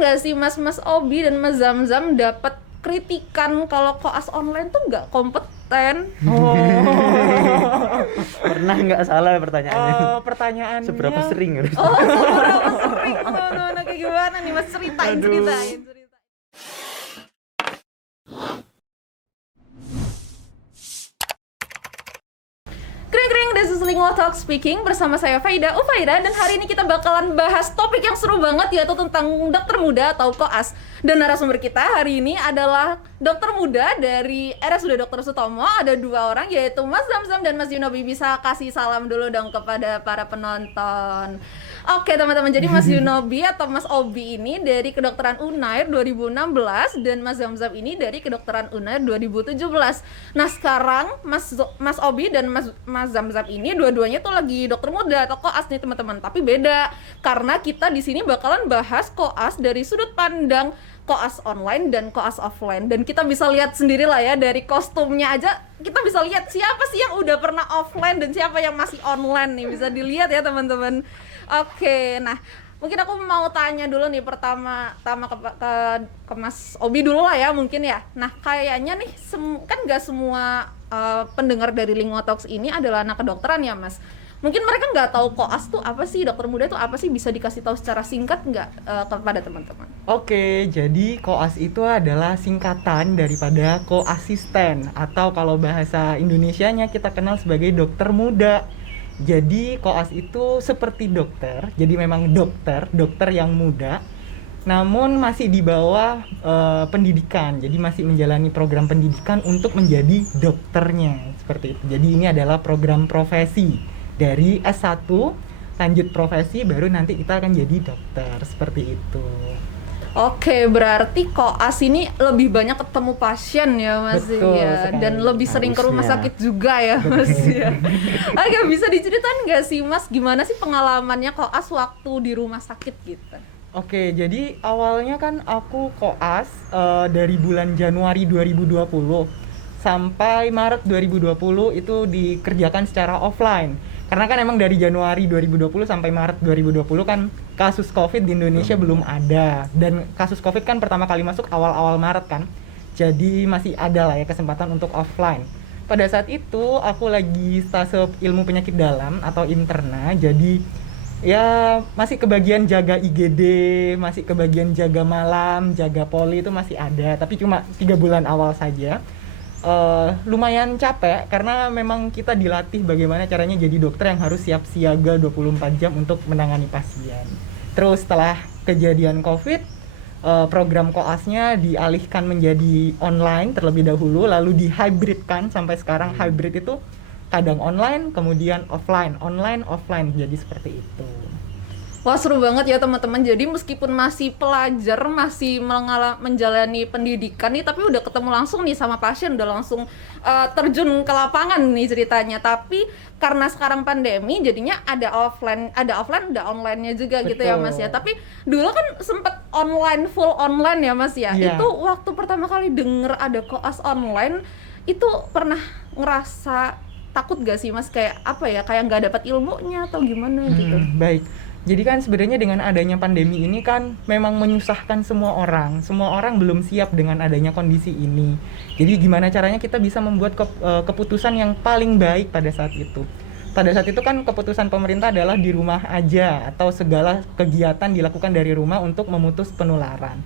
nggak sih Mas Obi dan Mas Zamzam dapat kritikan kalau koas online tuh nggak kompeten? Pernah nggak salah pertanyaannya? Pertanyaannya Seberapa sering harus? Seberapa sering? No, kayak gimana nih Mas? Ceritain. Kring, this is Lingua Talk speaking bersama saya Faida Ufaira, dan hari ini kita bakalan bahas topik yang seru banget, yaitu tentang dokter muda atau koas. Dan narasumber kita hari ini adalah dokter muda dari RSUD Dr. Sutomo. Ada dua orang, yaitu Mas Zamzam dan Mas Yunobi. Bisa kasih salam dulu dong kepada para penonton. Oke teman-teman, jadi Mas Yunobi atau Mas Obi ini dari Kedokteran Unair 2016 dan Mas Zamzam ini dari Kedokteran Unair 2017. Nah sekarang Mas Obi dan Mas Zamzam ini dua-duanya tuh lagi dokter muda atau koas nih teman-teman. Tapi beda, karena kita di sini bakalan bahas koas dari sudut pandang koas online dan koas offline. Dan kita bisa lihat sendiri lah ya, dari kostumnya aja kita bisa lihat siapa sih yang udah pernah offline dan siapa yang masih online nih, bisa dilihat ya teman-teman. Oke, nah mungkin aku mau tanya dulu nih pertama ke Mas Obi dulu lah ya mungkin ya. Nah kayaknya nih kan nggak semua pendengar dari Lingua Talks ini adalah anak kedokteran ya Mas. Mungkin mereka nggak tahu koas tuh apa sih, dokter muda tuh apa sih, bisa dikasih tahu secara singkat nggak kepada teman-teman? Oke, jadi koas itu adalah singkatan daripada koasisten, atau kalau bahasa Indonesianya kita kenal sebagai dokter muda. Jadi koas itu seperti dokter, jadi memang dokter yang muda, namun masih di bawah pendidikan, jadi masih menjalani program pendidikan untuk menjadi dokternya, seperti itu. Jadi ini adalah program profesi dari S1 lanjut profesi, baru nanti kita akan jadi dokter, seperti itu. Oke, berarti koas ini lebih banyak ketemu pasien ya Mas. Betul ya, sekali. dan lebih sering ke rumah sakit juga ya Mas ya. Oke, bisa diceritain nggak sih Mas, gimana sih pengalamannya koas waktu di rumah sakit gitu? Oke, jadi awalnya kan aku koas dari bulan Januari 2020 sampai Maret 2020 itu dikerjakan secara offline. Karena kan emang dari Januari 2020 sampai Maret 2020 kan kasus COVID di Indonesia belum ada. Dan kasus COVID kan pertama kali masuk awal-awal Maret kan. Jadi masih ada lah ya kesempatan untuk offline. Pada saat itu aku lagi stase ilmu penyakit dalam atau interna. Jadi ya masih kebagian jaga IGD, masih kebagian jaga malam, jaga poli itu masih ada. Tapi cuma 3 bulan awal saja. Lumayan capek karena memang kita dilatih bagaimana caranya jadi dokter yang harus siap siaga 24 jam untuk menangani pasien. Terus setelah kejadian COVID, program koasnya dialihkan menjadi online terlebih dahulu, lalu dihybridkan sampai sekarang. Hybrid itu kadang online kemudian offline, online offline, jadi seperti itu. Wah seru banget ya teman-teman. Jadi meskipun masih pelajar, masih menjalani pendidikan nih, tapi udah ketemu langsung nih sama pasien, udah langsung terjun ke lapangan nih ceritanya. Tapi karena sekarang pandemi, jadinya ada offline, ada online-nya juga. Betul. Gitu ya Mas ya. Tapi dulu kan sempet online, full online ya Mas ya. Iya. Itu waktu pertama kali denger ada koas online, itu pernah ngerasa takut gak sih Mas? Kayak apa ya, kayak nggak dapat ilmunya atau gimana gitu? Baik. Jadi kan sebenarnya dengan adanya pandemi ini kan memang menyusahkan semua orang. Semua orang belum siap dengan adanya kondisi ini. Jadi gimana caranya kita bisa membuat keputusan yang paling baik pada saat itu. Pada saat itu kan keputusan pemerintah adalah di rumah aja, atau segala kegiatan dilakukan dari rumah untuk memutus penularan.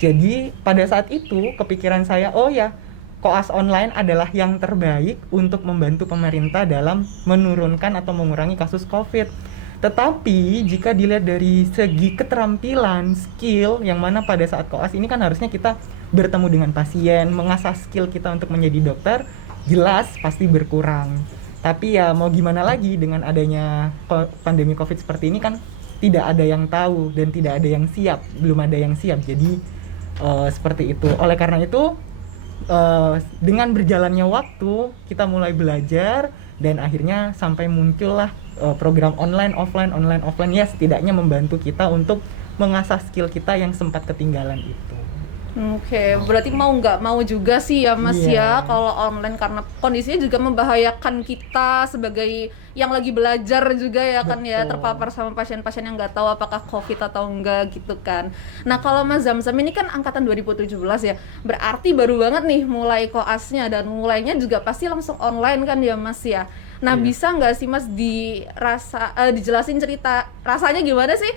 Jadi pada saat itu kepikiran saya, oh ya, koas online adalah yang terbaik untuk membantu pemerintah dalam menurunkan atau mengurangi kasus COVID. Tetapi jika dilihat dari segi keterampilan, skill, yang mana pada saat koas ini kan harusnya kita bertemu dengan pasien, mengasah skill kita untuk menjadi dokter, jelas pasti berkurang. Tapi ya mau gimana lagi, dengan adanya pandemi COVID seperti ini kan tidak ada yang tahu dan tidak ada yang siap, belum ada yang siap. Jadi seperti itu. Oleh karena itu dengan berjalannya waktu kita mulai belajar, dan akhirnya sampai muncullah program online offline ya, setidaknya membantu kita untuk mengasah skill kita yang sempat ketinggalan itu. Oke, berarti mau nggak mau juga sih ya Mas Iya. ya kalau online karena kondisinya juga membahayakan kita sebagai yang lagi belajar juga ya kan ya, Betul. terpapar sama pasien-pasien yang nggak tahu apakah COVID atau enggak gitu kan. Nah kalau Mas Zamzam ini kan angkatan 2017 ya, berarti baru banget nih mulai koasnya dan mulainya juga pasti langsung online kan ya Mas ya. Nah Iya. bisa nggak sih Mas dijelasin cerita rasanya gimana sih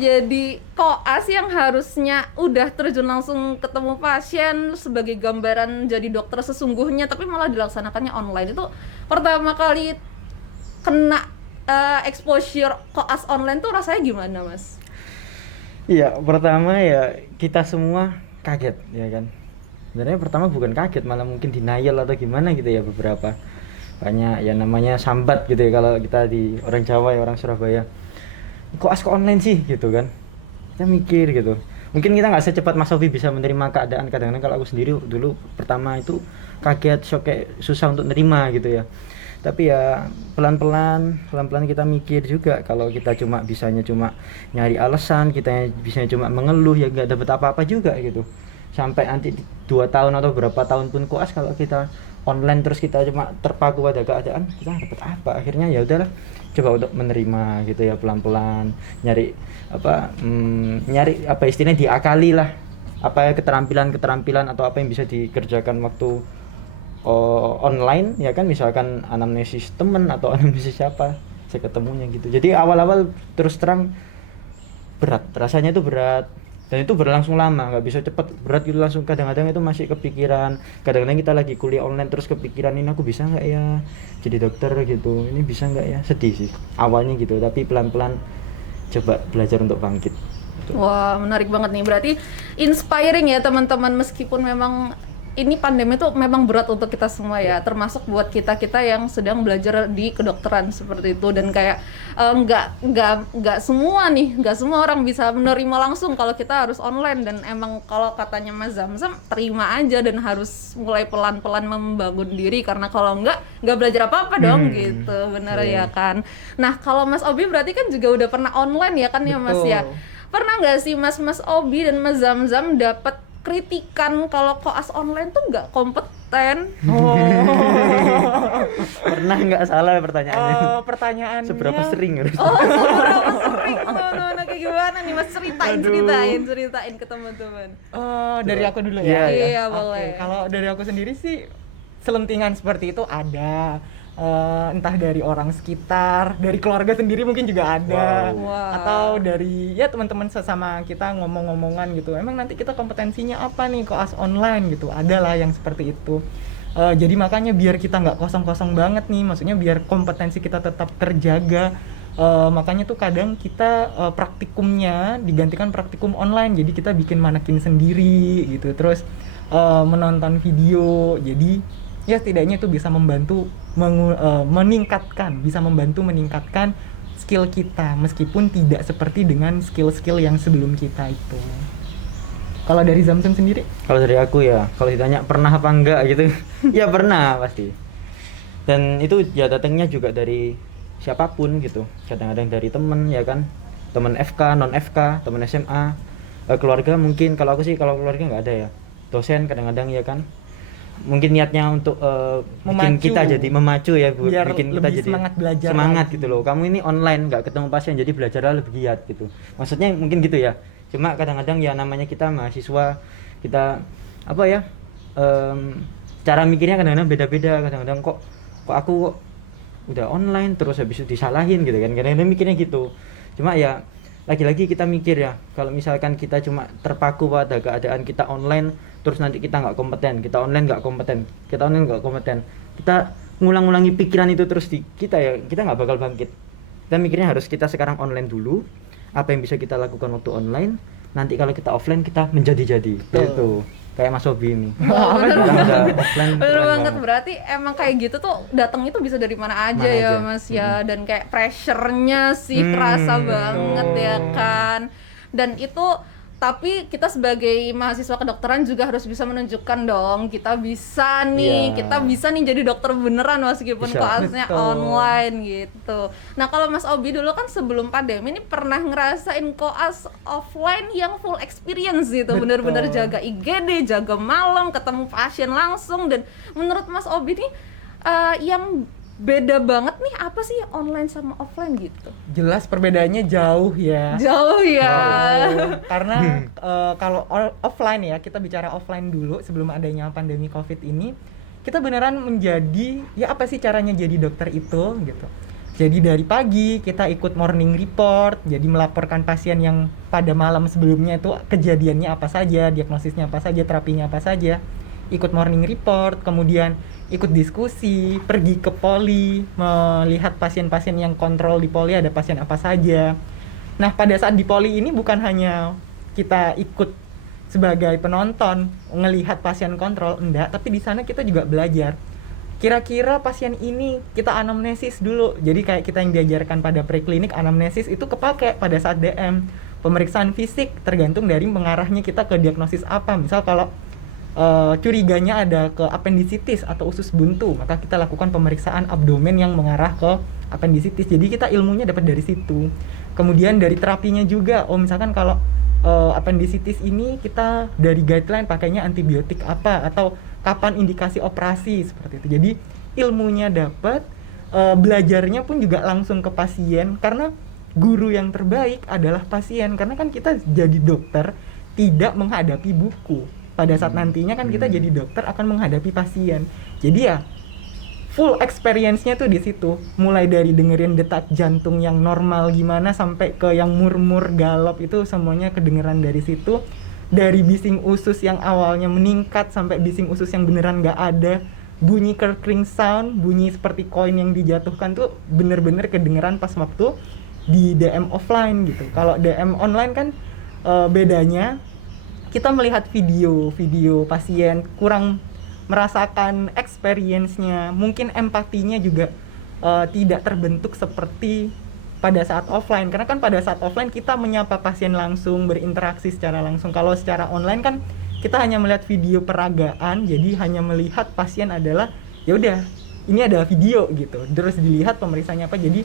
jadi koas yang harusnya udah terjun langsung ketemu pasien sebagai gambaran jadi dokter sesungguhnya tapi malah dilaksanakannya online itu pertama kali kena exposure koas online tuh rasanya gimana Mas? Iya, pertama ya kita semua kaget ya kan. Sebenarnya pertama bukan kaget, malah mungkin denial atau gimana gitu ya beberapa. Banyak ya namanya sambat gitu ya kalau kita di orang Jawa ya orang Surabaya. Kok online sih gitu kan. Kita mikir gitu. Mungkin kita nggak secepat Mas Sofi bisa menerima keadaan. Kadang-kadang kalau aku sendiri dulu pertama itu kaget, shock, kayak susah untuk nerima gitu ya. Tapi ya pelan-pelan kita mikir juga kalau kita bisanya cuma nyari alasan, kita bisanya cuma mengeluh ya nggak dapat apa-apa juga gitu. Sampai nanti 2 tahun atau berapa tahun pun koas kalau kita online terus kita cuma terpaku pada keadaan, kita dapat apa? Akhirnya ya udahlah, coba untuk menerima gitu ya pelan-pelan, nyari apa istilahnya diakali lah apa ya keterampilan atau apa yang bisa dikerjakan waktu online ya kan, misalkan anamnesis temen atau anamnesis siapa saya ketemunya gitu. Jadi awal-awal terus terang rasanya itu berat dan itu berlangsung lama, nggak bisa cepet berat gitu langsung. Kadang-kadang itu masih kepikiran, kadang-kadang kita lagi kuliah online terus kepikiran ini aku bisa nggak ya jadi dokter gitu, ini bisa nggak ya, sedih sih awalnya gitu, tapi pelan-pelan coba belajar untuk bangkit gitu. Wah, menarik banget nih. Berarti inspiring ya teman-teman, meskipun memang ini pandemi tuh memang berat untuk kita semua ya, termasuk buat kita-kita yang sedang belajar di kedokteran seperti itu. Dan kayak nggak semua orang bisa menerima langsung kalau kita harus online. Dan emang kalau katanya Mas Zamzam, terima aja dan harus mulai pelan-pelan membangun diri, karena kalau nggak belajar apa-apa dong gitu, bener ya kan. Nah kalau Mas Obi berarti kan juga udah pernah online ya kan ya Mas ya. Betul. Pernah nggak sih Mas Obi dan Mas Zamzam dapat kritikan kalau koas online tuh nggak kompeten? Pernah nggak salah pertanyaannya? Pertanyaannya Seberapa sering harus? Oh, seberapa sering? Nah, kayak gimana nih Mas? Ceritain ke teman-teman. Dari aku dulu Iya, ya. iya. Iya, Oke, boleh. kalau dari aku sendiri sih selentingan seperti itu ada. Entah dari orang sekitar, dari keluarga sendiri mungkin juga ada. Wow. Atau dari ya teman-teman sesama kita ngomong-ngomongan gitu. Emang nanti kita kompetensinya apa nih koas online gitu. Ada lah yang seperti itu. Jadi makanya biar kita nggak kosong-kosong banget nih, maksudnya biar kompetensi kita tetap terjaga. Makanya tuh kadang kita praktikumnya digantikan praktikum online, jadi kita bikin manekin sendiri gitu, terus menonton video, jadi ya setidaknya itu bisa membantu meningkatkan skill kita, meskipun tidak seperti dengan skill-skill yang sebelum kita itu. Kalau dari Zamzam sendiri? Kalau dari aku ya, kalau ditanya pernah apa enggak gitu, ya pernah pasti. Dan itu ya datangnya juga dari siapapun gitu. Kadang-kadang dari temen ya kan, temen FK, non FK, temen SMA, keluarga mungkin. Kalau aku sih kalau keluarga nggak ada ya. Dosen kadang-kadang ya kan. Mungkin niatnya untuk bikin Memacu. kita jadi memacu ya, Biar bikin kita lebih jadi semangat belajar semangat lagi. gitu loh. Kamu ini online nggak ketemu pasien jadi belajarnya lebih giat gitu. Maksudnya mungkin gitu ya. Cuma kadang-kadang ya namanya kita mahasiswa, kita apa ya, cara mikirnya kadang-kadang beda-beda. Kadang-kadang kok aku udah online terus habis itu disalahin gitu kan. Kadang-kadang mikirnya gitu. Cuma ya lagi-lagi kita mikir ya, kalau misalkan kita cuma terpaku pada keadaan kita online terus nanti kita nggak kompeten, kita online nggak kompeten, kita ngulang-ngulangi pikiran itu terus di kita ya, kita nggak bakal bangkit. Kita mikirnya harus kita sekarang online dulu, apa yang bisa kita lakukan waktu online, nanti kalau kita offline kita menjadi-jadi gitu. Kayak Mas Obi ini. Oh, bener Sekarang banget. udah offline Bener keren banget, berarti emang kayak gitu tuh datang itu bisa dari mana aja Mana ya aja. Mas ya. Dan kayak pressure-nya sih kerasa banget ya kan. Dan itu Tapi kita sebagai mahasiswa kedokteran juga harus bisa menunjukkan dong kita bisa nih, Iya. kita bisa nih jadi dokter beneran meskipun Bisa. koasnya Betul. online gitu. Nah kalau Mas Obi dulu kan sebelum pandemi ini pernah ngerasain koas offline yang full experience gitu, Betul. bener-bener jaga IGD, jaga malam, ketemu pasien langsung. Dan menurut Mas Obi nih yang beda banget nih apa sih online sama offline gitu? Jelas perbedaannya jauh ya. Jauh ya. Karena kalau offline ya, kita bicara offline dulu sebelum adanya pandemi COVID ini, kita beneran menjadi ya apa sih caranya jadi dokter itu gitu. Jadi dari pagi kita ikut morning report, jadi melaporkan pasien yang pada malam sebelumnya itu kejadiannya apa saja, diagnosisnya apa saja, terapinya apa saja. Ikut morning report, kemudian ikut diskusi, pergi ke poli, melihat pasien-pasien yang kontrol di poli ada pasien apa saja. Nah, pada saat di poli ini bukan hanya kita ikut sebagai penonton, ngelihat pasien kontrol, enggak, tapi di sana kita juga belajar. Kira-kira pasien ini kita anamnesis dulu. Jadi kayak kita yang diajarkan pada preklinik, anamnesis itu kepake pada saat DM. Pemeriksaan fisik tergantung dari mengarahnya kita ke diagnosis apa. Misal kalau curiganya ada ke appendicitis atau usus buntu, maka kita lakukan pemeriksaan abdomen yang mengarah ke appendicitis. Jadi kita ilmunya dapat dari situ. Kemudian dari terapinya juga, misalkan kalau appendicitis ini kita dari guideline pakainya antibiotik apa atau kapan indikasi operasi seperti itu. Jadi ilmunya dapat, belajarnya pun juga langsung ke pasien karena guru yang terbaik adalah pasien. Karena kan kita jadi dokter tidak menghadapi buku. Pada saat nantinya kan kita jadi dokter akan menghadapi pasien. Jadi ya full experience-nya tuh di situ. Mulai dari dengerin detak jantung yang normal gimana sampai ke yang murmur galop itu semuanya kedengeran dari situ. Dari bising usus yang awalnya meningkat sampai bising usus yang beneran nggak ada. Bunyi crackling sound, bunyi seperti koin yang dijatuhkan tuh bener-bener kedengeran pas waktu di DM offline gitu. Kalau DM online kan bedanya kita melihat video pasien, kurang merasakan experience-nya, mungkin empatinya juga tidak terbentuk seperti pada saat offline. Karena kan pada saat offline kita menyapa pasien langsung, berinteraksi secara langsung. Kalau secara online kan kita hanya melihat video peragaan, jadi hanya melihat pasien adalah ya udah ini ada video gitu, terus dilihat pemeriksaannya apa. Jadi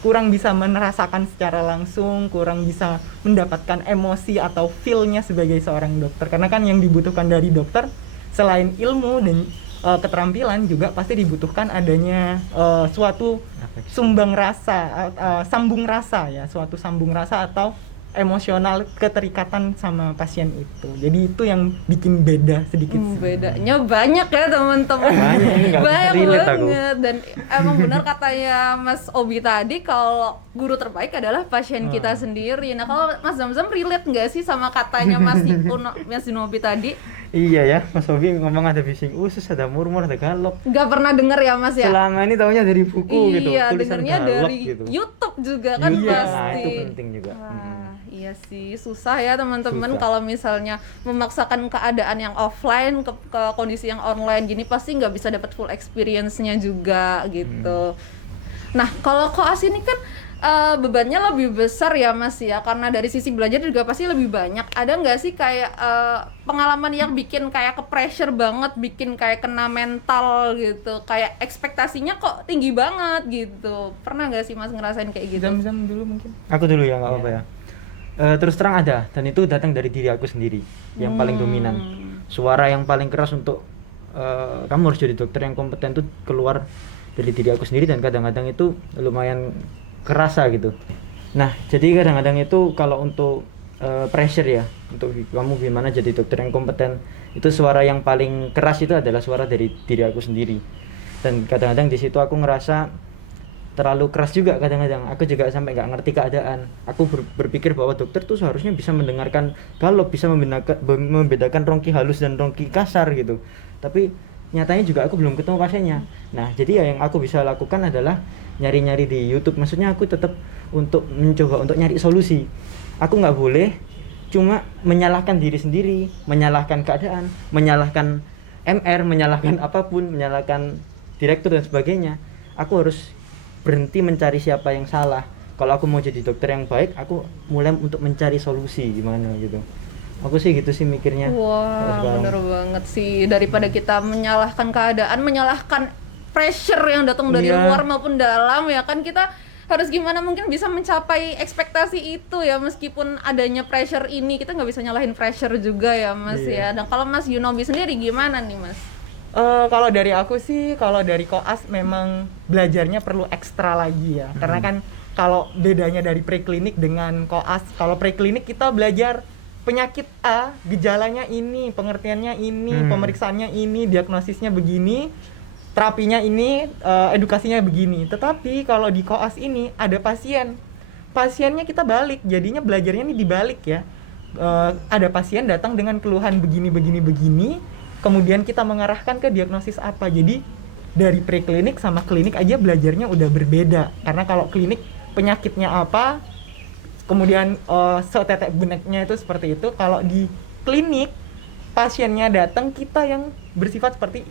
kurang bisa merasakan secara langsung, kurang bisa mendapatkan emosi atau feel-nya sebagai seorang dokter. Karena kan yang dibutuhkan dari dokter selain ilmu dan keterampilan juga pasti dibutuhkan adanya suatu sambung rasa ya, suatu sambung rasa atau emosional keterikatan sama pasien itu. Jadi itu yang bikin beda sedikit. Bedanya banyak ya teman-teman. Banyak banget. Dan emang benar katanya Mas Obi tadi, kalau guru terbaik adalah pasien kita sendiri. Nah kalau Mas Zamzam relate nggak sih sama katanya Mas Dinobi tadi? Iya ya, Mas Obi ngomong ada bising usus, ada murmur, ada galop. Nggak pernah denger ya Mas ya? Selama ini taunya dari buku gitu, Iya, tulisan dengernya galop dari gitu. YouTube juga kan Iya, pasti. nah itu penting juga. Wah, iya sih, susah ya teman-teman Susah. kalau misalnya memaksakan keadaan yang offline ke kondisi yang online gini, pasti nggak bisa dapat full experience-nya juga gitu. Nah, kalau koas ini kan bebannya lebih besar ya Mas ya, karena dari sisi belajar juga pasti lebih banyak. Ada nggak sih kayak pengalaman yang bikin kayak ke pressure banget, bikin kayak kena mental gitu, kayak ekspektasinya kok tinggi banget gitu? Pernah nggak sih Mas ngerasain kayak gitu? Zam-zam dulu mungkin. Aku dulu ya, nggak apa-apa ya. Terus terang ada, dan itu datang dari diri aku sendiri yang paling dominan. Suara yang paling keras untuk kamu harus jadi dokter yang kompeten tuh keluar dari diri aku sendiri, dan kadang-kadang itu lumayan kerasa gitu. Nah, jadi kadang-kadang itu kalau untuk pressure ya, untuk kamu gimana jadi dokter yang kompeten, itu suara yang paling keras itu adalah suara dari diri aku sendiri. Dan kadang-kadang di situ aku ngerasa terlalu keras juga. Kadang-kadang aku juga sampai nggak ngerti keadaan. Aku berpikir bahwa dokter tuh seharusnya bisa mendengarkan galop, bisa membedakan rongki halus dan rongki kasar gitu. Tapi nyatanya juga aku belum ketemu pasiennya. Nah, jadi ya yang aku bisa lakukan adalah nyari-nyari di YouTube. Maksudnya aku tetap untuk mencoba untuk nyari solusi. Aku nggak boleh cuma menyalahkan diri sendiri, menyalahkan keadaan, menyalahkan MR, menyalahkan apapun, menyalahkan direktur dan sebagainya. Aku harus berhenti mencari siapa yang salah. Kalau aku mau jadi dokter yang baik, aku mulai untuk mencari solusi gimana gitu. Aku sih gitu sih mikirnya. Kalau Wah, sekarang. bener banget sih. Daripada kita menyalahkan keadaan, menyalahkan pressure yang datang dari Iya. luar maupun dalam, ya kan kita harus gimana mungkin bisa mencapai ekspektasi itu ya, meskipun adanya pressure ini kita nggak bisa nyalahin pressure juga ya Mas Iya. ya. Dan kalau Mas Yunobi sendiri gimana nih Mas? Kalau dari aku sih, kalau dari koas memang belajarnya perlu ekstra lagi ya. Karena kan kalau bedanya dari preklinik dengan koas, kalau preklinik kita belajar penyakit A, gejalanya ini, pengertiannya ini, pemeriksaannya ini, diagnosisnya begini, terapinya ini, edukasinya begini. Tetapi kalau di koas ini ada pasien, pasiennya kita balik, jadinya belajarnya ini dibalik ya. Ada pasien datang dengan keluhan begini, kemudian kita mengarahkan ke diagnosis apa. Jadi dari preklinik sama klinik aja belajarnya udah berbeda. Karena kalau klinik penyakitnya apa, kemudian setetek beneknya itu seperti itu. Kalau di klinik pasiennya datang, kita yang bersifat seperti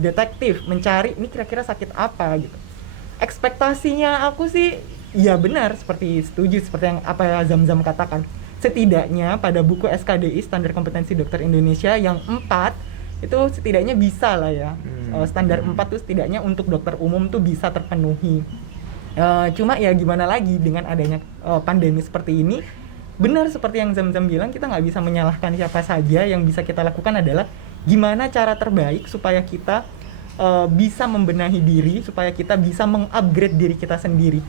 detektif, mencari ini kira-kira sakit apa gitu. Ekspektasinya aku sih ya benar, setuju seperti yang apa Zam-Zam katakan. Setidaknya pada buku SKDI Standar Kompetensi Dokter Indonesia yang 4 itu setidaknya bisa lah ya. Standar 4 tuh setidaknya untuk dokter umum tuh bisa terpenuhi. Cuma ya gimana lagi dengan adanya pandemi seperti ini, benar seperti yang Zam-Zam bilang, kita nggak bisa menyalahkan siapa saja. Yang bisa kita lakukan adalah gimana cara terbaik supaya kita bisa membenahi diri, supaya kita bisa mengupgrade diri kita sendiri.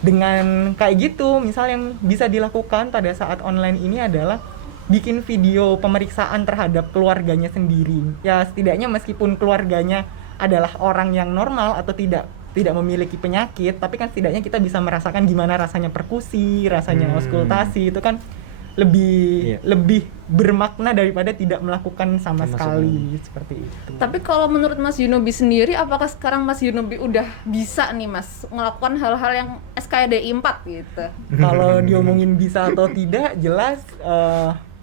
Dengan kayak gitu, misal yang bisa dilakukan pada saat online ini adalah bikin video pemeriksaan terhadap keluarganya sendiri. Ya setidaknya meskipun keluarganya adalah orang yang normal atau tidak memiliki penyakit, tapi kan setidaknya kita bisa merasakan gimana rasanya perkusi, rasanya auskultasi, itu kan lebih bermakna daripada tidak melakukan sama sekali seperti itu. Tapi kalau menurut Mas Yunobi sendiri, apakah sekarang Mas Yunobi udah bisa nih Mas melakukan hal-hal yang SKDI 4 gitu? Kalau diomongin bisa atau tidak, jelas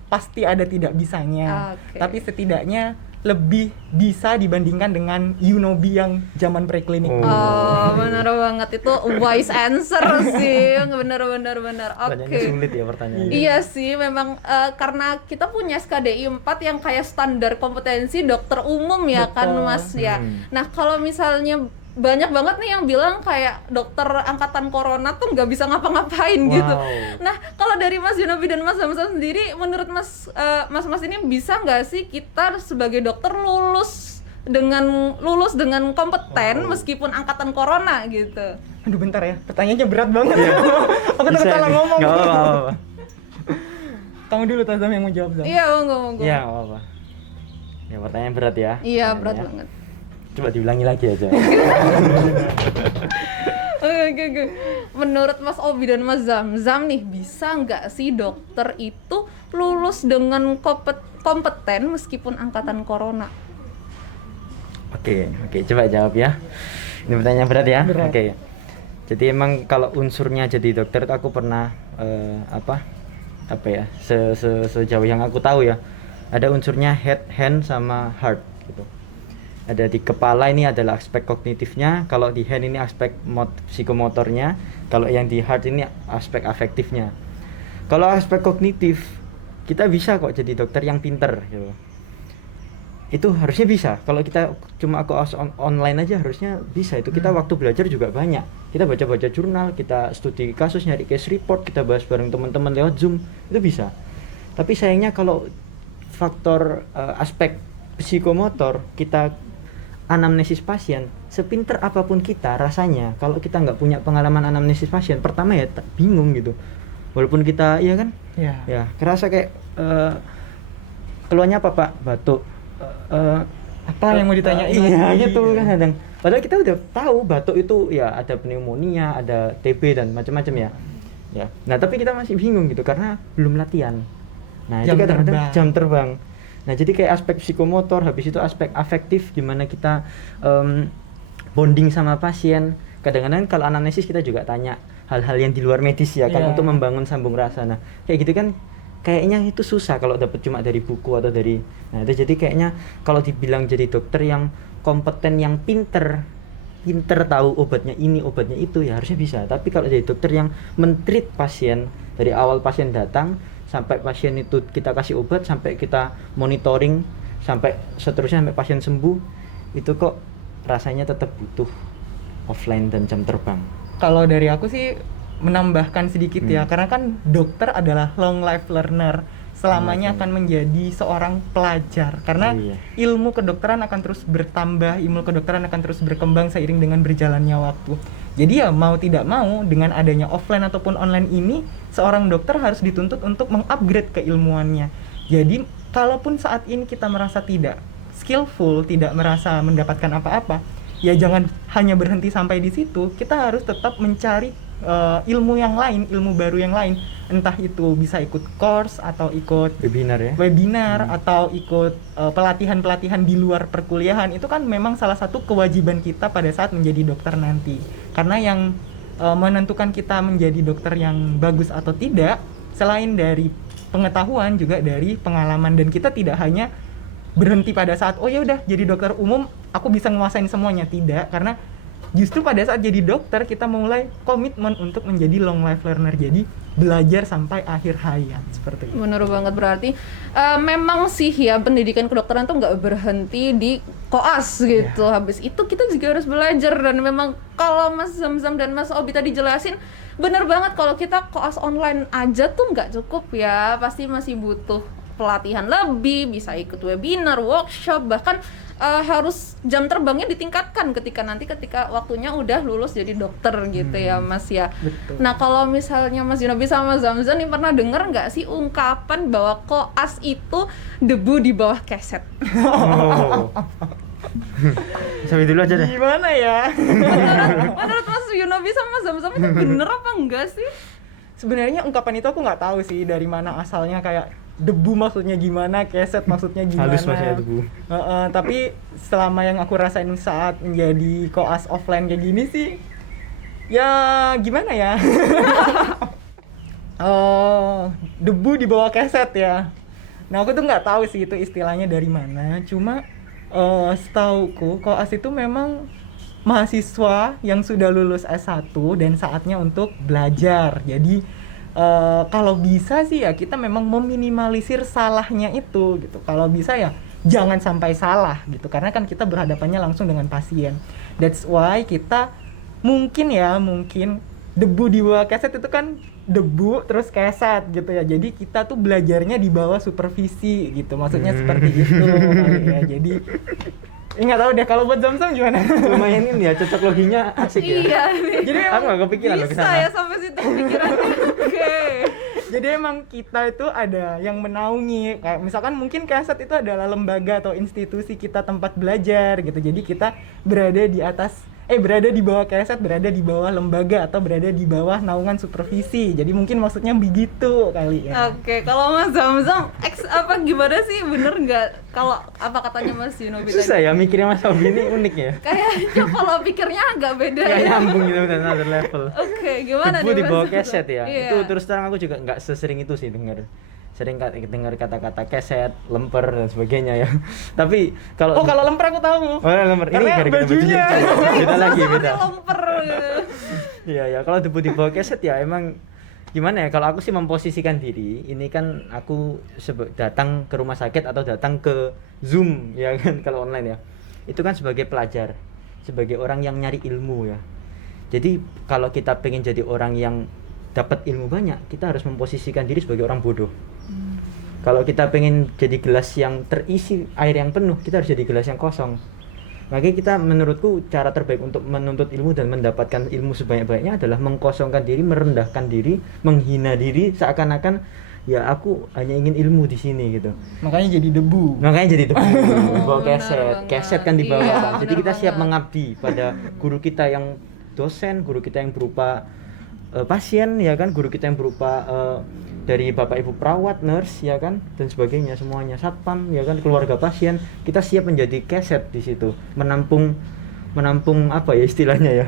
pasti ada tidak bisanya. Oke. Tapi setidaknya lebih bisa dibandingkan dengan Yunobi yang zaman preklinik. Oh, benar banget, itu wise answer sih. Benar. Oke. Pertanyaannya sulit ya pertanyaannya. Iya sih, memang karena kita punya SKDI 4 yang kayak standar kompetensi dokter umum ya. Betul. Kan Mas ya. Nah, kalau misalnya banyak banget nih yang bilang kayak dokter angkatan corona tuh nggak bisa ngapa-ngapain gitu. Nah, kalau dari Mas Yunobi dan Mas Zam-Zam sendiri, menurut Mas ini bisa nggak sih kita sebagai dokter lulus dengan kompeten meskipun angkatan corona gitu? Aduh bentar ya, pertanyaannya berat banget. Aku takut salah ngomong. Gak apa-apa. Kamu dulu Zam yang mau jawab, Zam. Iya, monggo. Iya, gak apa-apa. Ya pertanyaan berat ya. Iya, berat Pertanyaannya. banget. Coba diulangi lagi aja. Oke. Menurut Mas Obi dan Mas Zam-Zam nih, bisa nggak sih dokter itu lulus dengan kompeten meskipun angkatan corona? Oke, coba jawab ya. Ini pertanyaan berat ya. Berat. Oke. Jadi emang kalau unsurnya jadi dokter itu aku pernah sejauh yang aku tahu ya, ada unsurnya head, hand sama heart gitu. Ada di kepala ini adalah aspek kognitifnya, kalau di hand ini aspek psikomotornya, kalau yang di heart ini aspek afektifnya. Kalau aspek kognitif, kita bisa kok jadi dokter yang pinter gitu. Itu harusnya bisa. Kalau kita cuma online aja harusnya bisa. Itu kita waktu belajar juga banyak. Kita baca-baca jurnal, kita studi kasus, nyari case report, kita bahas bareng teman-teman lewat Zoom, itu bisa. Tapi sayangnya kalau faktor aspek psikomotor, kita anamnesis pasien, sepinter apapun kita rasanya, kalau kita nggak punya pengalaman anamnesis pasien, pertama ya bingung gitu. Walaupun kita, iya kan? Iya. Ya, kerasa kayak keluarnya apa Pak? Batuk. Apa yang mau ditanyain? Iya gitu kan kadang. Padahal kita udah tahu batuk itu ya ada pneumonia, ada TB dan macam-macam ya. Ya. Nah, tapi kita masih bingung gitu karena belum latihan. Nah, itu kadang-kadang jam terbang. Nah, jadi kayak aspek psikomotor, habis itu aspek afektif gimana kita bonding sama pasien. Kadang-kadang kalau anamnesis kita juga tanya hal-hal yang di luar medis ya kan, untuk membangun sambung rasa. Nah, kayak gitu kan kayaknya itu susah kalau dapat cuma dari buku atau dari. Nah, itu jadi kayaknya kalau dibilang jadi dokter yang kompeten, yang pinter tahu obatnya ini, obatnya itu ya harusnya bisa. Tapi kalau jadi dokter yang men-treat pasien dari awal pasien datang sampai pasien itu kita kasih obat, sampai kita monitoring, sampai seterusnya sampai pasien sembuh, itu kok rasanya tetap butuh offline dan jam terbang. Kalau dari aku sih menambahkan sedikit ya, karena kan dokter adalah long life learner, selamanya akan menjadi seorang pelajar, karena ilmu kedokteran akan terus bertambah, ilmu kedokteran akan terus berkembang seiring dengan berjalannya waktu. Jadi ya mau tidak mau, dengan adanya offline ataupun online ini, seorang dokter harus dituntut untuk mengupgrade keilmuannya. Jadi kalaupun saat ini kita merasa tidak skillful, tidak merasa mendapatkan apa-apa, ya jangan hanya berhenti sampai di situ. Kita harus tetap mencari ilmu yang lain, ilmu baru yang lain. Entah itu bisa ikut course atau ikut webinar atau ikut pelatihan-pelatihan di luar perkuliahan. Itu kan memang salah satu kewajiban kita pada saat menjadi dokter nanti. Karena yang menentukan kita menjadi dokter yang bagus atau tidak, selain dari pengetahuan juga dari pengalaman. Dan kita tidak hanya berhenti pada saat oh ya udah jadi dokter umum aku bisa nguasain semuanya, tidak, karena justru pada saat jadi dokter kita mulai komitmen untuk menjadi long life learner, jadi belajar sampai akhir hayat, seperti itu. Bener banget, berarti memang sih ya pendidikan kedokteran tuh nggak berhenti di koas gitu. Habis itu kita juga harus belajar, dan memang kalau Mas Zamzam dan Mas Obi tadi jelasin bener banget, kalau kita koas online aja tuh nggak cukup ya, pasti masih butuh pelatihan lebih, bisa ikut webinar, workshop, bahkan harus jam terbangnya ditingkatkan ketika waktunya udah lulus jadi dokter gitu ya Mas ya. Betul. Nah kalau misalnya Mas Yunobi sama Mas Zamzam nih pernah dengar nggak sih ungkapan bahwa koas itu debu di bawah keset? Oh. Sampai dulu aja deh. Gimana ya? Menurut Mas Yunobi sama Mas Zamzam itu bener apa enggak sih? Sebenarnya ungkapan itu aku nggak tahu sih dari mana asalnya, kayak debu maksudnya gimana, keset maksudnya gimana. Halus maksudnya debu. Tapi selama yang aku rasain saat menjadi koas offline kayak gini sih, ya gimana ya? Debu di bawah keset ya. Nah aku tuh nggak tahu sih itu istilahnya dari mana. Cuma setauku koas itu memang mahasiswa yang sudah lulus S1 dan saatnya untuk belajar. Jadi kalau bisa sih ya kita memang meminimalisir salahnya itu gitu. Kalau bisa ya jangan sampai salah gitu, karena kan kita berhadapannya langsung dengan pasien. That's why kita mungkin debu di bawah keset itu kan debu terus keset gitu ya. Jadi kita tuh belajarnya di bawah supervisi gitu. Maksudnya seperti itu kali ya. Jadi nggak tahu deh kalau buat Zamzam gimana? Lumayan ini ya, cocok loginya asik ya. Iya. Jadi aku nggak kepikiran loh bisa kesana. ya sampai situ pikirannya. Oke. Jadi emang kita itu ada yang menaungi, kayak misalkan mungkin keset itu adalah lembaga atau institusi kita tempat belajar gitu. Jadi kita berada di atas berada di bawah keset, berada di bawah lembaga atau berada di bawah naungan supervisi. Jadi mungkin maksudnya begitu kali ya. Oke, kalau Mas Zamzam apa gimana sih, bener nggak kalau apa katanya Mas Yunobi tadi? Susah ya mikirnya Mas Obi ini unik ya. Kayaknya kalau pikirnya agak beda Kayak ya. nyambung gitu dan another level. Oke, gimana Debu nih di Mas bawah Zamzam? keset ya. Iya. Itu terus terang aku juga nggak sesering itu sih sering dengar kata-kata keset, lemper dan sebagainya ya. Tapi kalau kalau lemper aku tahu. lemper ini Karena gara-gara bajunya. beda lagi beda. Lemper gitu. Iya ya, kalau debu di bawah keset ya emang gimana ya, kalau aku sih memposisikan diri, ini kan aku datang ke rumah sakit atau datang ke Zoom ya kan kalau online ya. Itu kan sebagai pelajar, sebagai orang yang nyari ilmu ya. Jadi kalau kita pengen jadi orang yang dapat ilmu banyak, kita harus memposisikan diri sebagai orang bodoh. Kalau kita pengen jadi gelas yang terisi air yang penuh, kita harus jadi gelas yang kosong. Makanya kita, menurutku cara terbaik untuk menuntut ilmu dan mendapatkan ilmu sebanyak-banyaknya adalah mengkosongkan diri, merendahkan diri, menghina diri, seakan-akan ya aku hanya ingin ilmu di sini gitu. Makanya jadi debu. Bawa keset kan di bawah. Iya, Jadi kita benar siap banget. mengabdi pada guru kita yang dosen, guru kita yang berupa pasien ya kan, guru kita yang berupa dari bapak ibu perawat, nurse ya kan, dan sebagainya, semuanya, satpam ya kan, keluarga pasien. Kita siap menjadi keset di situ, menampung apa ya istilahnya ya,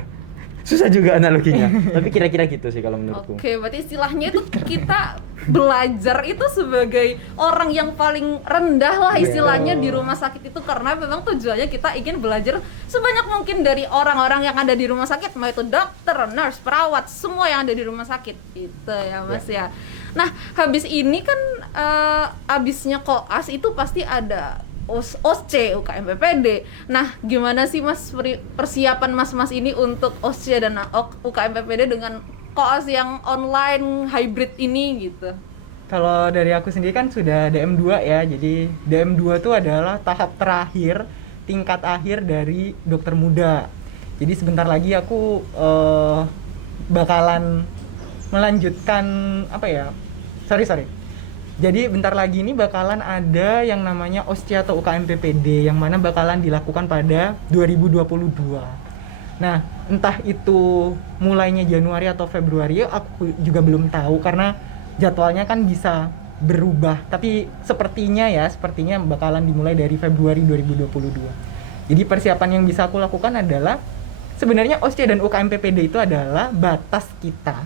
susah juga analoginya. Tapi kira-kira gitu sih kalau menurutku. Oke, berarti istilahnya itu kita belajar itu sebagai orang yang paling rendah lah istilahnya di rumah sakit itu, karena memang tujuannya kita ingin belajar sebanyak mungkin dari orang-orang yang ada di rumah sakit, mau itu dokter, nurse, perawat, semua yang ada di rumah sakit itu ya Mas ya. Nah, habis ini kan abisnya koas itu pasti ada OSCE, UKM PPD. Nah, gimana sih Mas persiapan Mas ini untuk OSCE dan UKM PPD dengan koas yang online hybrid ini gitu? Kalau dari aku sendiri kan sudah DM2 ya, jadi DM2 itu adalah tahap terakhir, tingkat akhir dari dokter muda. Jadi sebentar lagi aku bakalan melanjutkan sorry. Jadi bentar lagi ini bakalan ada yang namanya OSCE atau UKM PPD yang mana bakalan dilakukan pada 2022. Nah, entah itu mulainya Januari atau Februari, aku juga belum tahu karena jadwalnya kan bisa berubah, tapi sepertinya bakalan dimulai dari Februari 2022. Jadi persiapan yang bisa aku lakukan adalah sebenarnya OSCE dan UKM PPD itu adalah batas kita,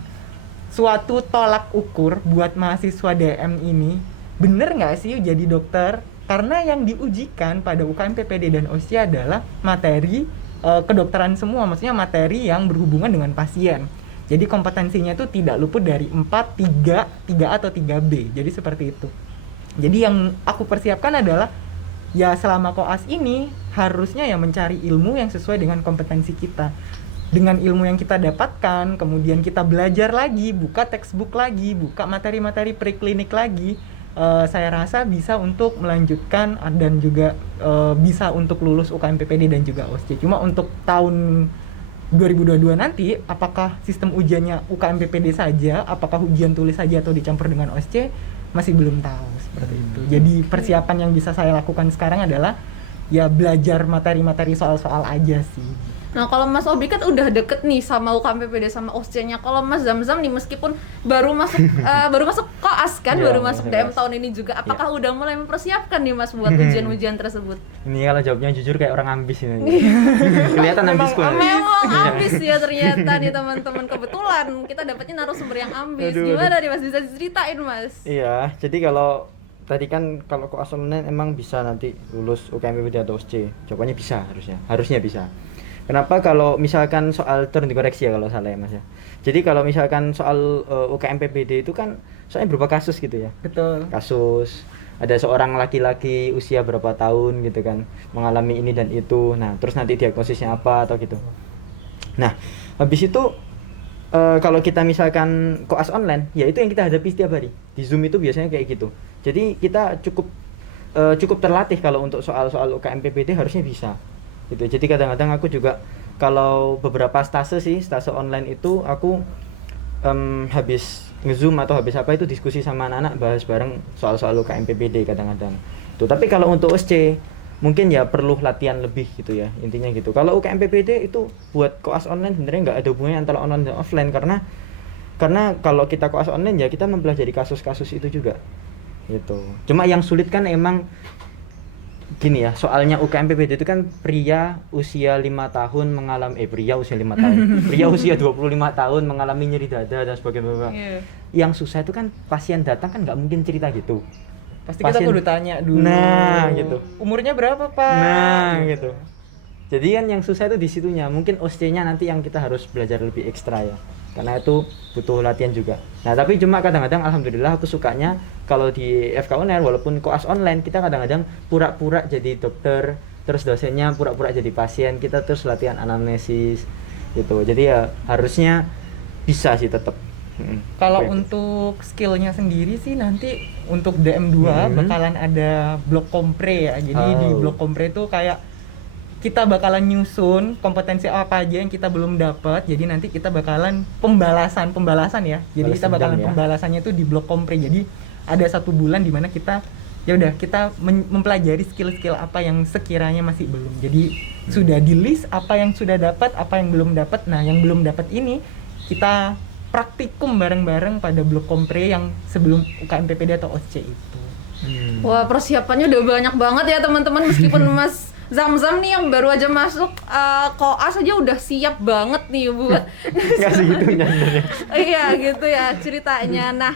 suatu tolak ukur buat mahasiswa DM ini, bener nggak sih jadi dokter? Karena yang diujikan pada UKM PPD dan OSCE adalah materi kedokteran semua, maksudnya materi yang berhubungan dengan pasien. Jadi kompetensinya itu tidak luput dari 4, 3 atau 3B. Jadi seperti itu. Jadi yang aku persiapkan adalah ya selama koas ini harusnya ya mencari ilmu yang sesuai dengan kompetensi kita. Dengan ilmu yang kita dapatkan, kemudian kita belajar lagi, buka textbook lagi, buka materi-materi preklinik lagi, saya rasa bisa untuk melanjutkan dan juga bisa untuk lulus UKM PPD dan juga OSCE. Cuma untuk tahun 2022 nanti, apakah sistem ujiannya UKM PPD saja, apakah ujian tulis saja atau dicampur dengan OSCE, masih belum tahu seperti itu. Jadi persiapan yang bisa saya lakukan sekarang adalah ya belajar materi-materi soal-soal aja sih. Nah, kalau Mas Obi kan udah deket nih sama UKM PPD sama OSCE-nya. Kalau Mas Zamzam nih meskipun baru masuk koas kan, Iya, baru masuk DM koas. tahun ini juga. Apakah udah mulai mempersiapkan nih Mas buat ujian-ujian tersebut? Ini kalau jawabnya jujur kayak orang ambis ini. Kelihatan ambisku. Memang ambis ya ternyata nih teman-teman. Kebetulan kita dapetnya narasumber yang ambis. Aduh. Gimana nih Mas, bisa diceritain Mas? Iya, jadi kalau tadi kan kalau koas online emang bisa nanti lulus UKM PPD atau OSCE. Jawabannya bisa harusnya bisa. Kenapa? Kalau misalkan soal turun dikoreksi ya kalau salah ya Mas ya. Jadi kalau misalkan soal UKM PPD itu kan soalnya berupa kasus gitu ya. Betul. Kasus ada seorang laki-laki usia berapa tahun gitu kan mengalami ini dan itu. Nah, terus nanti diagnosisnya apa atau gitu. Nah, habis itu kalau kita misalkan koas online, ya itu yang kita hadapi setiap hari. Di Zoom itu biasanya kayak gitu. Jadi kita cukup terlatih kalau untuk soal-soal UKM PPD harusnya bisa. Gitu. Jadi kadang-kadang aku juga kalau beberapa stase online itu aku habis nge-zoom atau habis apa itu diskusi sama anak-anak bahas bareng soal-soal UKM PPD kadang-kadang. Tuh, tapi kalau untuk OSCE mungkin ya perlu latihan lebih gitu ya, intinya gitu. Kalau UKM PPD itu buat koas online sebenarnya nggak ada hubungannya antara online dan offline karena kalau kita koas online ya kita mempelajari kasus-kasus itu juga. Gitu. Cuma yang sulit kan emang gini ya, soalnya UKM PPD itu kan pria usia 5 tahun mengalami pria usia 5 tahun. Pria usia 25 tahun mengalami nyeri dada dan sebagainya. Yeah. Yang susah itu kan pasien datang kan nggak mungkin cerita gitu. Pasti kita kudu tanya dulu. Nah, gitu. Umurnya berapa, Pak? Nah, gitu. Jadi kan yang susah itu di situnya. Mungkin OSCE-nya nanti yang kita harus belajar lebih ekstra ya. Karena itu butuh latihan juga. Nah, tapi cuma kadang-kadang alhamdulillah aku sukanya kalau di FK UNER walaupun koas online kita kadang-kadang pura-pura jadi dokter, terus dosennya pura-pura jadi pasien, kita terus latihan anamnesis gitu. Jadi ya harusnya bisa sih tetap. Kalau untuk skillnya sendiri sih nanti untuk DM2 bakalan ada blok kompre ya. Jadi di blok kompre itu kayak kita bakalan nyusun kompetensi apa aja yang kita belum dapat. Jadi nanti kita bakalan pembalasan ya. Jadi kita bakalan pembalasannya itu di blok kompre. Jadi ada 1 bulan di mana kita kita mempelajari skill-skill apa yang sekiranya masih belum. Jadi sudah di list apa yang sudah dapat, apa yang belum dapat. Nah, yang belum dapat ini kita praktikum bareng-bareng pada blok kompre yang sebelum UKM PPD atau OSCE itu. Wah, persiapannya udah banyak banget ya teman-teman. Meskipun Mas Zamzam nih yang baru aja masuk koas aja udah siap banget nih buat nggak segitunya sebenarnya. Iya gitu ya ceritanya. Nah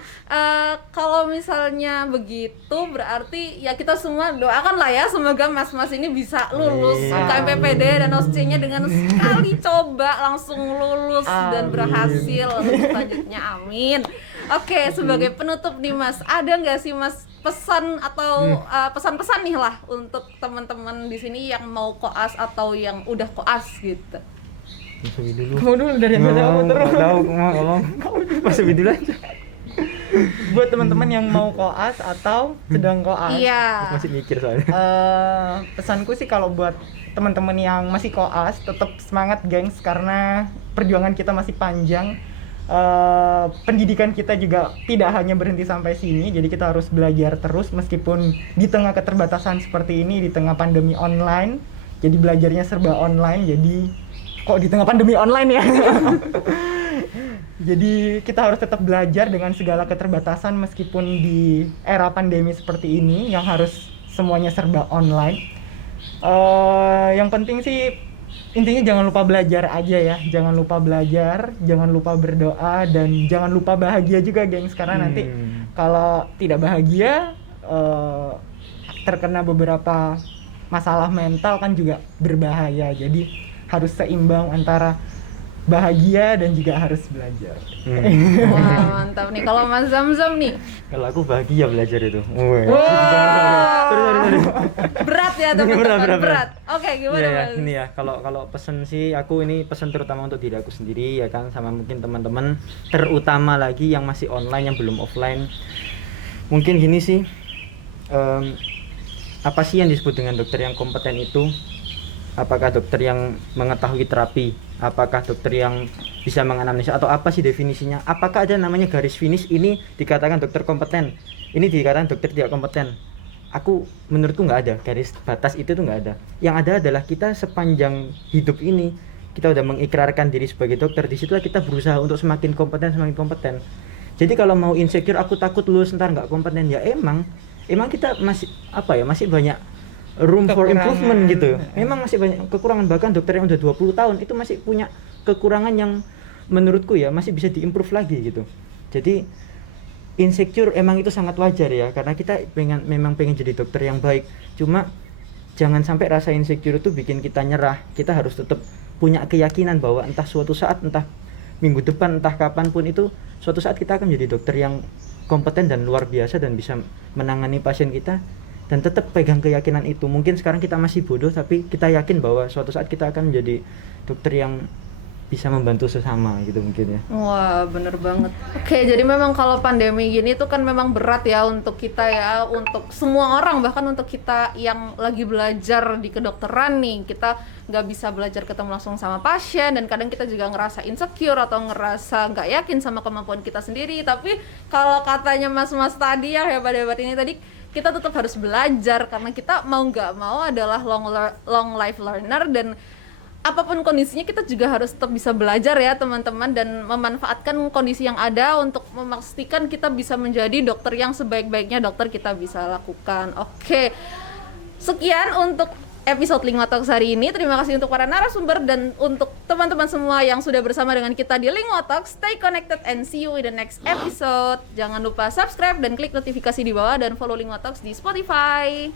kalau misalnya begitu berarti ya kita semua doakan lah ya semoga mas-mas ini bisa lulus UKM PPD dan OSCE-nya dengan sekali coba langsung lulus dan berhasil untuk selanjutnya, amin. Oke, sebagai penutup nih Mas, ada nggak sih Mas pesan atau pesan-pesan nih lah untuk teman-teman di sini yang mau koas atau yang udah koas gitu? Masukin dulu. Kamu dulu dari yang kamu terus. Nggak tahu, ngomong. Masukin dulu aja. Buat teman-teman yang mau koas atau sedang koas. Iya. Masih mikir soalnya. Pesanku sih kalau buat teman-teman yang masih koas tetap semangat gengs, karena perjuangan kita masih panjang. Pendidikan kita juga tidak hanya berhenti sampai sini, jadi kita harus belajar terus meskipun di tengah keterbatasan seperti ini, di tengah pandemi online. Jadi belajarnya serba online, jadi kok di tengah pandemi online ya. Jadi kita harus tetap belajar dengan segala keterbatasan meskipun di era pandemi seperti ini yang harus semuanya serba online. Yang penting sih intinya jangan lupa belajar aja ya, jangan lupa belajar, jangan lupa berdoa, dan jangan lupa bahagia juga gengs, karena nanti kalau tidak bahagia terkena beberapa masalah mental kan juga berbahaya. Jadi harus seimbang antara bahagia dan juga harus belajar. Wah, mantap nih. Kalau Mas Zamzam nih, Kalau aku bahagia belajar itu. berat ya teman-teman, berat. Oke, gimana Iya, Mas? ini ya, kalau pesen sih aku ini pesen terutama untuk diri aku sendiri ya kan, sama mungkin teman-teman, terutama lagi yang masih online, yang belum offline. Mungkin gini sih, apa sih yang disebut dengan dokter yang kompeten itu? Apakah dokter yang mengetahui terapi? Apakah dokter yang bisa menganamnesa, atau apa sih definisinya? Apakah ada namanya garis finish ini dikatakan dokter kompeten, ini dikatakan dokter tidak kompeten? Menurutku nggak ada garis batas itu, tuh nggak ada. Yang ada adalah kita sepanjang hidup ini kita udah mengikrarkan diri sebagai dokter, disitulah kita berusaha untuk semakin kompeten. Jadi kalau mau insecure, aku takut lulus ntar nggak kompeten, ya emang kita masih masih banyak room for improvement gitu. Memang masih banyak kekurangan, bahkan dokter yang udah 20 tahun itu masih punya kekurangan yang menurutku ya masih bisa diimprove lagi gitu. Jadi insecure emang itu sangat wajar ya, karena kita memang pengen jadi dokter yang baik. Cuma jangan sampai rasa insecure itu bikin kita nyerah. Kita harus tetap punya keyakinan bahwa entah suatu saat, entah minggu depan, entah kapanpun itu, suatu saat kita akan menjadi dokter yang kompeten dan luar biasa dan bisa menangani pasien kita. Dan tetap pegang keyakinan itu. Mungkin sekarang kita masih bodoh, tapi kita yakin bahwa suatu saat kita akan menjadi dokter yang bisa membantu sesama gitu mungkin ya. Wah, bener banget. Oke, jadi memang kalau pandemi gini tuh kan memang berat ya untuk kita ya, untuk semua orang, bahkan untuk kita yang lagi belajar di kedokteran nih, kita nggak bisa belajar ketemu langsung sama pasien, dan kadang kita juga ngerasa insecure atau ngerasa nggak yakin sama kemampuan kita sendiri. Tapi kalau katanya mas-mas tadi yang hebat-hebat ini tadi, kita tetap harus belajar karena kita mau nggak mau adalah long life learner, dan apapun kondisinya kita juga harus tetap bisa belajar ya teman-teman, dan memanfaatkan kondisi yang ada untuk memastikan kita bisa menjadi dokter yang sebaik-baiknya dokter kita bisa lakukan. Oke, sekian untuk episode Lingua Talks hari ini. Terima kasih untuk para narasumber dan untuk teman-teman semua yang sudah bersama dengan kita di Lingua Talks. Stay connected and see you in the next episode. Jangan lupa subscribe dan klik notifikasi di bawah, dan follow Lingua Talks di Spotify.